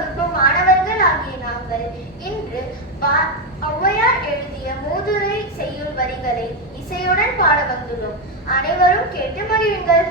வகுப்பு மாணவர்கள் ஆகிய நாங்கள் இன்று ஔவையார் எழுதிய மூதுரை செய்யும் வரிகளை இசையுடன் பாட வந்துள்ளோம். அனைவரும் கேட்டு மகிழுங்கள்.